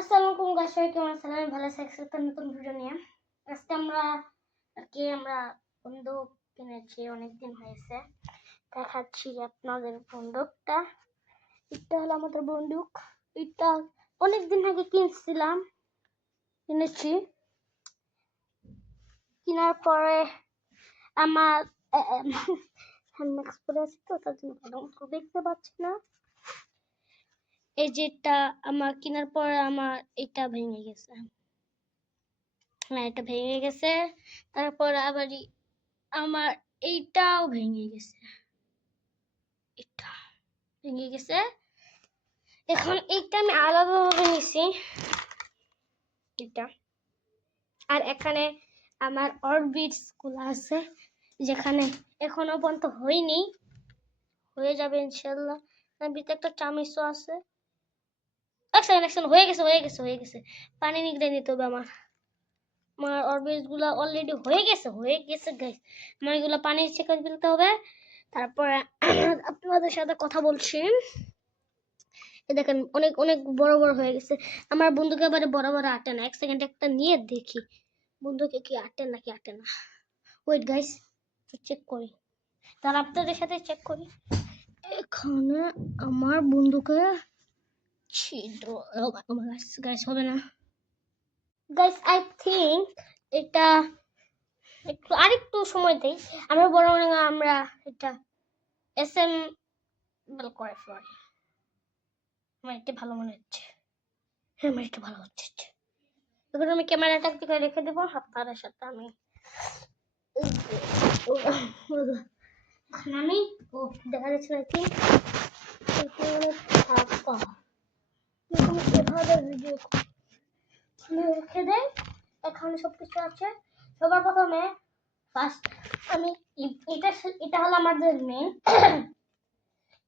আসসালামু আলাইকুম গাইস, কেমন আছেন? আমি ভালো আছি। একটা নতুন ভিডিও নিয়ে আজকে আমরা বন্দুক কিনেছি, অনেকদিন হয়েছে। দেখাচ্ছি আপনাদের বন্দুকটা। এটা হলো আমাদের বন্দুক। এটা অনেকদিন আগে কিনেছি। কেনার পরে আমার হ্যান্ডম্যাক্স পরে আছে তো, তার জন্য দেখতে পাচ্ছি না। এই যেটা আমার কেনার পরে আমার এটা ভেঙে গেছে। হ্যাঁ, এটা ভেঙে গেছে। তারপর আবার আমার এইটাও ভেঙে গেছে। এটা ভেঙে গেছে। এখন এইটা আমি আলাদাভাবে নিছি এটা। আর এখানে আমার অরবিটস গুলো আছে, যেখানে এখনো পর্যন্ত হয়নি, হয়ে যাবে ইনশাআল্লাহ। তার ভিতরে একটা চামিচও আছে। এক সেকেন্ড হয়ে গেছে। পানি নিগড়ে নিতে হবে আমার অরবিটস গুলো অলরেডি হয়ে গেছে গাইস। আমার এগুলো পানি ছেঁকে ফেলতে হবে। তারপরে আপনাদের সাথে কথা বলছি। দেখেন অনেক অনেক বড় বড় হয়ে গেছে। আমার বন্ধুকে এবারে বড় বড় আটে না। এক সেকেন্ড একটা নিয়ে দেখি বন্ধুকে কি আটে নাকি আটে না। ওয়েট গাইস, চেক করি। তার আপনাদের সাথে চেক করি। এখানে আমার বন্ধুকে ছিদ্র গাইস হবে না গাইস। আই থিংক এটা আরেকটু সময় দেই। আমরা বরং আমরা এটা অ্যাসেম্বল করে ফেলি। আমার এটা ভালো মনে হচ্ছে। হ্যাঁ, আমার এটা ভালো হচ্ছে। এখন আমি ক্যামেরাটা দিকে রেখে দেবো। আপনাদের সাথে আমি দেখা যাচ্ছে নাকি ভিডিও রেখে দেয়। এখানে সবকিছু আছে। সবার প্রথমে ফার্স্ট আমি এটা হলো আমাদের মেন।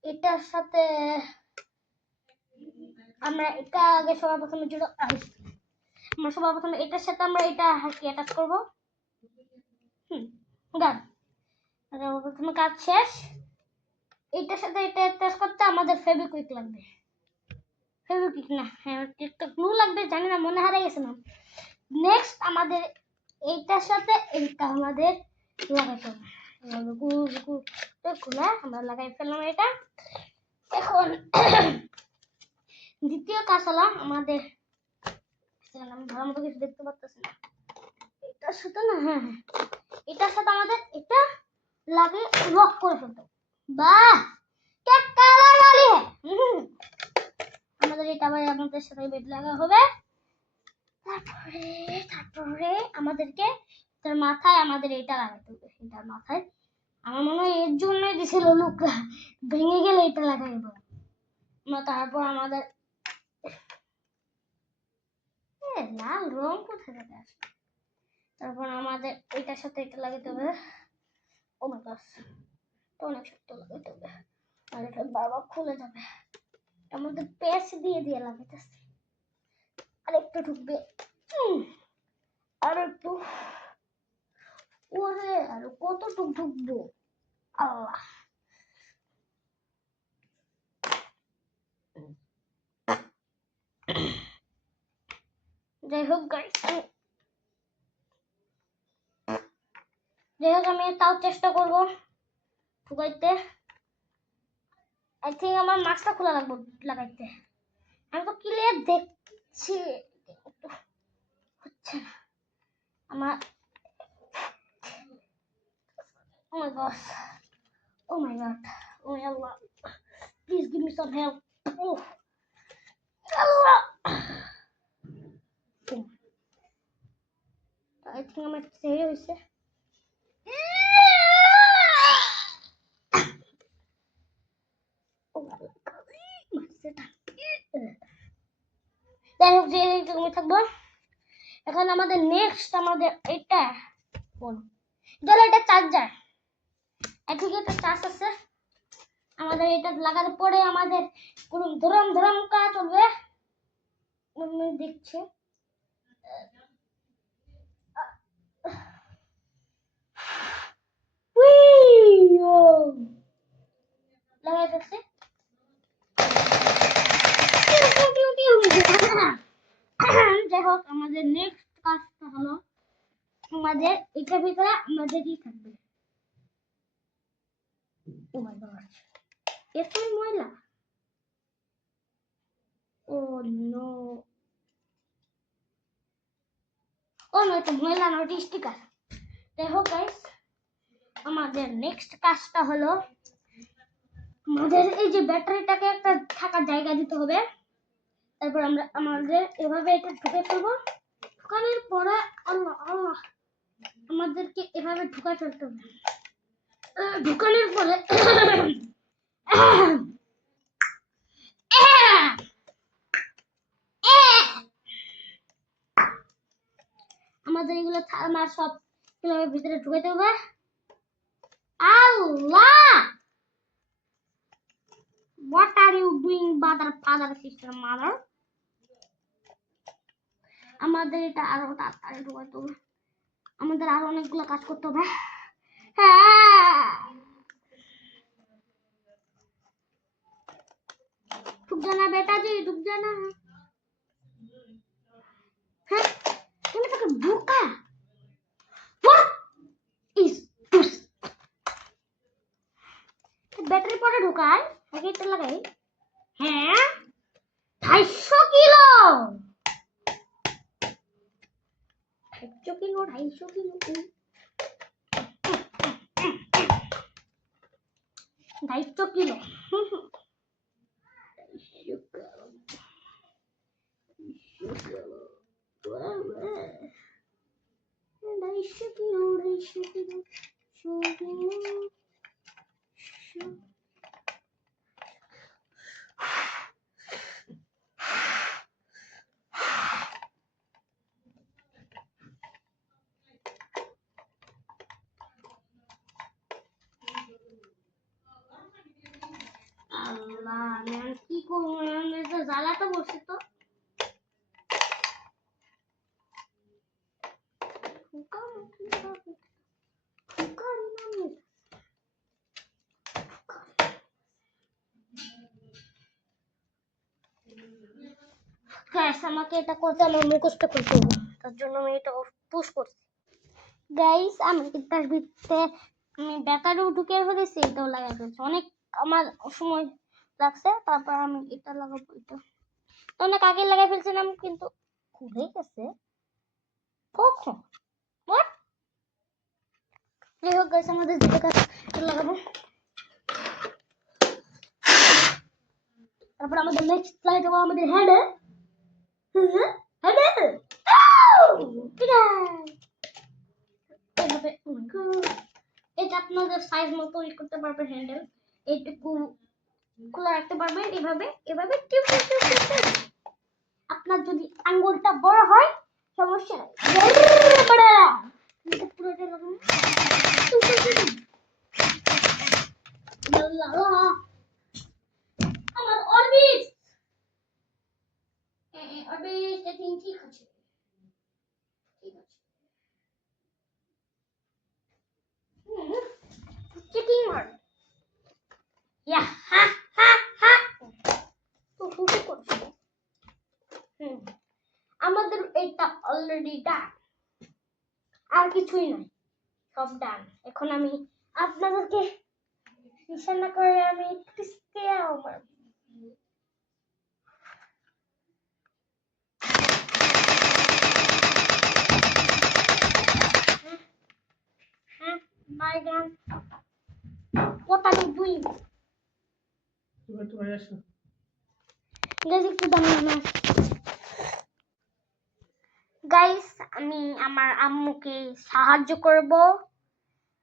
এটার সাথে আমরা এটা আগে সবার প্রথমে এটার সাথে আমরা এটা অ্যাটাচ করবো। গান প্রথমে কাজ শেষ। এটার সাথে এটা অ্যাটাচ করতে আমাদের ফেভিকুইক লাগবে। ফেভিকুইক না, হ্যাঁ একটা গ্লু লাগবে, জানি না, মনে হারিয়ে গেছে না। নেক্সট আমাদের এইটার সাথে এইটা আমাদের লাগাইতে হবে। খুলে আমরা লাগাই ফেললাম এটা। এখন দ্বিতীয় কাজ হলো আমাদের, আমি ভালো মতো কিছু দেখতে পাচ্ছি না। এটার সাথে না, হ্যাঁ এটার সাথে আমাদের এটা লাগিয়ে লক করে ফেলতে। বাহ, क्या काला डाली है। আমাদের এটা আবার আমাদের সাথে বেড লাগা হবে। তারপরে আমাদেরকে তার মাথায় আমাদের এটা লাগাতে হবে। এটার মাথায় আমার মনে হয় এর জন্যই দিছিল লোকরা, ভেঙে গেলে এটা লাগাইব। তারপর আমাদের লাল রং কোথায় থেকে আসে। তারপর আমাদের এটার সাথে এটা লাগাতে হবে। ও মাই গড, অনেক শক্ত লাগাতে হবে। আর এটা বারবার খুলে যাবে। আমাদের পেঁচ দিয়ে লাগাইতেছে। আর একটু ঢুকবে, আর একটু, ওরে আর কতটুক ঢুকবো আল্লাহ। যাই হোক গাইস, আমি তাও চেষ্টা করবো ঢুকাইতে। আই থিঙ্ক আমার মাস্কটা খোলা লাগাইতে। আমি তো ক্লিয়ার দেখছি, হচ্ছে না আমার। Oh my god, oh my god, oh Allah, please give me some help. Allah, I think আমার সেরে হয়েছে। যাই হোক, যে তুমি থাকবো। এখন আমাদের নেক্সট আমাদের এটা ফোন, এটা চার্জার। এদিকে একটা চার্জ আছে। আমাদের এটা লাগার পরে আমাদের ধরম কাজ চলবে। দেখছে লাগাই ফেলছে। যাই হোক, আমাদের নেক্সট কাজটা হলো আমাদের এটার ভিতরে আমাদের কি থাকবে, ও মাই গড, এতই ময়লা, ও নো, ও নো, এটা ময়লা না, ওটা স্টিকার। যাই হোক গাইস, আমাদের নেক্সট কাজটা হলো আমাদের এই যে ব্যাটারিটাকে একটা থাকার জায়গা দিতে হবে। তারপর আমরা আমাদের এভাবে এটা ঢুকে ফেলবো। ঢুকানোর পরে আল্লাহ আল্লাহ আমাদেরকে এভাবে ঢুকা ফেলতে হবে। ঢুকানোর পরে আমাদের এগুলো আমার সব ভিতরে ঢুকাতে হবে। আল্লাহ, what are you doing father sister mother? আমাদের এটা আরো তাড়াতাড়ি ঢুকাতে হবে, আমাদের আরো অনেকগুলো কাজ করতে হবে। ঢুক জানা বেটা জি, ঢুক জানা। হ্যাঁ, তুমি তাকে ঢুকা, what is this? ব্যাটারি পরে ঢুকায় আগে এটা লাগাই। হ্যাঁ, 250 kilo, 250 kilo, 250 kilo, 250 kilo, 250 kilo. Allah, আমি আর কি করবো, এটা জ্বালাটা বসে তো। আমাকে এটা করতে আমার মুখস্থ করতে হবে, তার জন্য আমি এটা পুশ করছি। গাইস, আমি এটার ভিতরে আমি ব্যাটারিও ঢুকে ফেলেছি, এটাও লাগাই ফেলছি, অনেক আমার সময় লাগছে। তারপর আমি এটা লাগাবো, এটা অনেক আগে লাগাই ফেলছিলাম কিন্তু খুলে গেছে কখন। What? যাই হোক গাইস, আমাদের যেটা কাজ লাগাবো। তারপর আমাদের নেক্সট লাইট হবে আমাদের হেডে। হেডে এইভাবে, এটা আপনাদের সাইজ মতো ই করতে পারবেন। হ্যান্ডেল এইটুকু খোলা রাখতে পারবেন, এভাবে এভাবে টিপ টিপ টিপ টিপ টিপ। আপনার যদি আঙ্গুলটা বড় হয় সমস্যা নাই, পুরোটা লাগানো। আমার অরবিট অরবিট ঠিক আছে, ঠিক আছে। চিটিং মার, ইয়া হা হা হা, তো শুরু করছি। আমাদের এটা অলরেডি ডান, আর কিছুই নাই, সব ডান। এখন আমি আপনাদেরকে নিশানা করে আমি আমার বাইগান, what are you doing? একটু দামি না গাইস, আমি আমার আম্মুকে সাহায্য করব।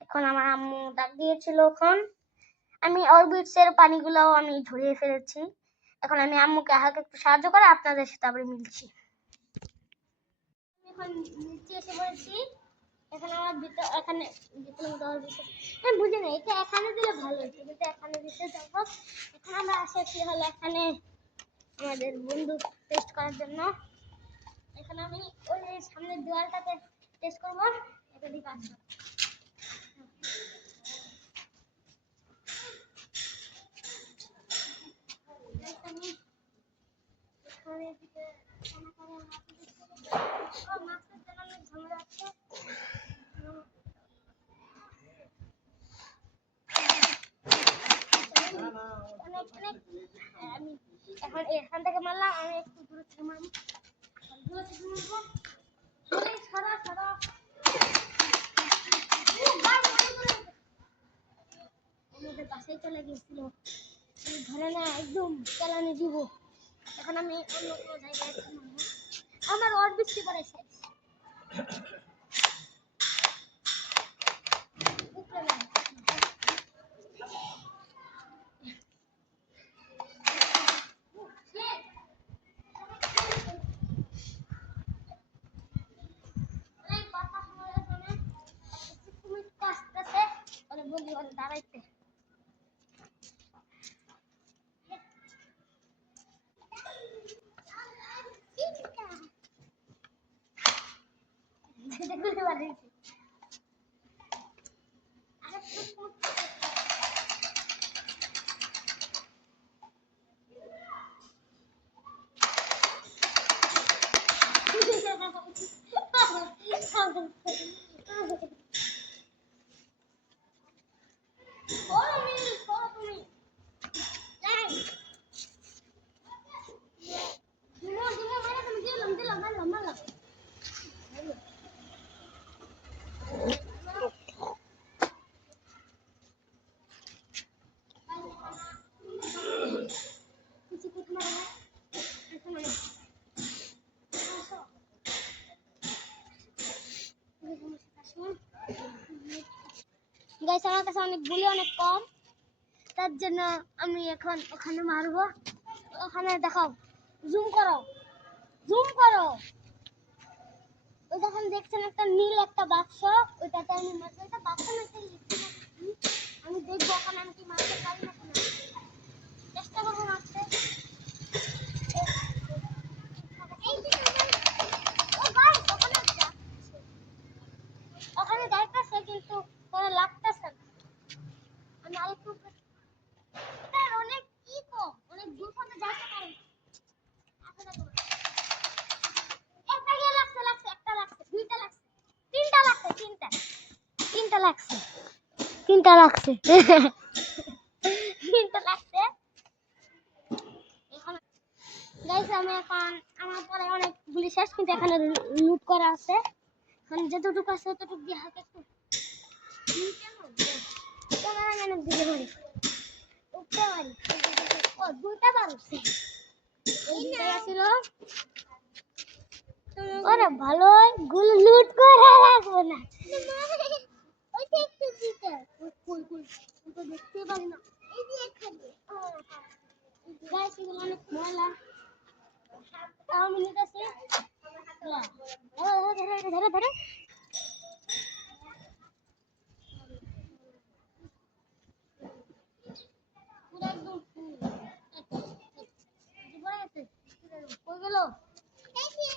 এখন আমার আম্মু ডাক দিয়েছিল, এখন আমি অরবিটস এর পানিগুলোও আমি ঝরিয়ে ফেলেছি। এখন আমি আম্মুকে হালকা একটু সাহায্য করে আপনাদের সাথে আবার মিলছি। এখন নিচে এসে বলছি, এখানে আমার ভিতর, এখানে ভিতরে দেওয়ার বিষয় আমি বুঝি না, এটা এখানে দিলে ভালো হতো, কিন্তু এখানে দিতে যাবো। এখন আমরা আসছি হলো এখানে আমাদের বন্ধু টেস্ট করার জন্য। এখানে আমি ওই সামনের দেওয়ালটাতে টেস্ট করবো, এটা দিকে আসবো। আমি এখানে দিকে মাছের জন্য অনেক ঝামেলা আছে। আমি এখন এখান থেকে মারলাম, আমি একটু দূরে থেকে মারবো, দূরে থেকে মারবো। সারা সারা আমাদের বাসায় চলে গেছিল, ধরে না একদম চালানি দিব। এখন আমি অন্য কোনো জায়গায় মারবো। আমার ওর বৃষ্টি পড়েছে। দাঁড়াইতে গাইস, আমার কাছে অনেক গুলি অনেক কম, তার জন্য আমি এখন ওখানে মারবো। ওখানে দেখাও, জুম করো, জুম করো। ওই যখন দেখছেন একটা নীল একটা বাক্স, ওইটাতে আমি মারবো। এটা বাক্স না, আমি দেখবো ওখানে আমি কি মারতে পারি না কিনা, চেষ্টা করবো মারতে। ওখানে যাইতেছে কিন্তু কোনো লাগতেছে না। আমি আরেকটু অনেক কি তো অনেক দূর পর্যন্ত যাইতে পারি। একটা গিয়ে লাগছে, একটা লাগছে, দুইটা লাগছে, তিনটা লাগছে, তিনটা লাগছে, তিনটা লাগছে। গাইস, আমি এখন আমার পরে অনেক গুলি শেষ, কিন্তু এখানে লুট করা আছে। এখন যতটুকু আছে ততটুকু দিয়ে হাতে একটু ক্যামেরাম্যানের দিকে ধরি, উঠতে পারি। ও দুইটা পারছে, এই দুইটাই আসিল। ওরে ভালো, গুলি লুট করে রাখবো না। ওইটা একটু দিতে কই কই তো দেখতে পারি না। এই যে এখানে গাইস, এগুলো অনেক ময়লা। তাও আমি নিতেছি। ধরে ধরে ধরে পুরো একদম ফুল পড়ে গেছে। কই গেল? এই যে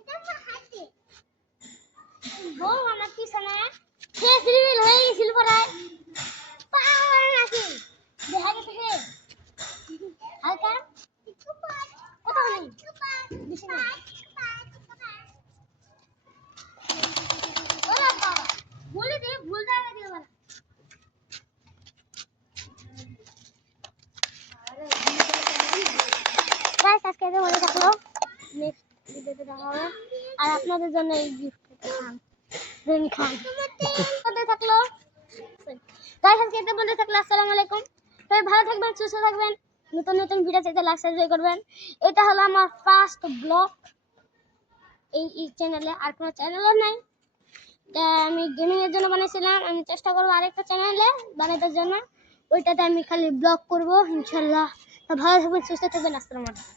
এটা আমার হাতে বল, আমার পিছনে সে সিরিয়াল হয়ে গেছিল পড়ায় পাওয়ার নাকি দেখা গেছে যে হালকা কত নেই বেশি না। ওরে বাবা, বলে দে ভুল জায়গা দিয়ে বলা। গাইস, আজকে এত ভালো থাকলো, নেক্সট ভিডিওতে দেখা হবে। আর আপনাদের জন্য এই গিফট খান থাকলো। গাইস, আজকে এত ভালো থাকলো। আসসালামু আলাইকুম। সবাই ভালো থাকবেন, সুস্থ থাকবেন। নতুন নতুন ভিডিও চাইতে লাইক সাবস্ক্রাইব করবেন। এটা হলো আমার ফার্স্ট ব্লগ এই চ্যানেলে, আর কোনো চ্যানেলও নাই। আমি গেমিং এর জন্য বানাইছিলাম। আমি চেষ্টা করবো আরেকটা চ্যানেলে বানানোর জন্য, ওইটাতে আমি খালি ব্লগ করবো ইনশাল্লাহ। ভালো থাকবেন, সুস্থ থাকবেন। আসসালামু আলাইকুম।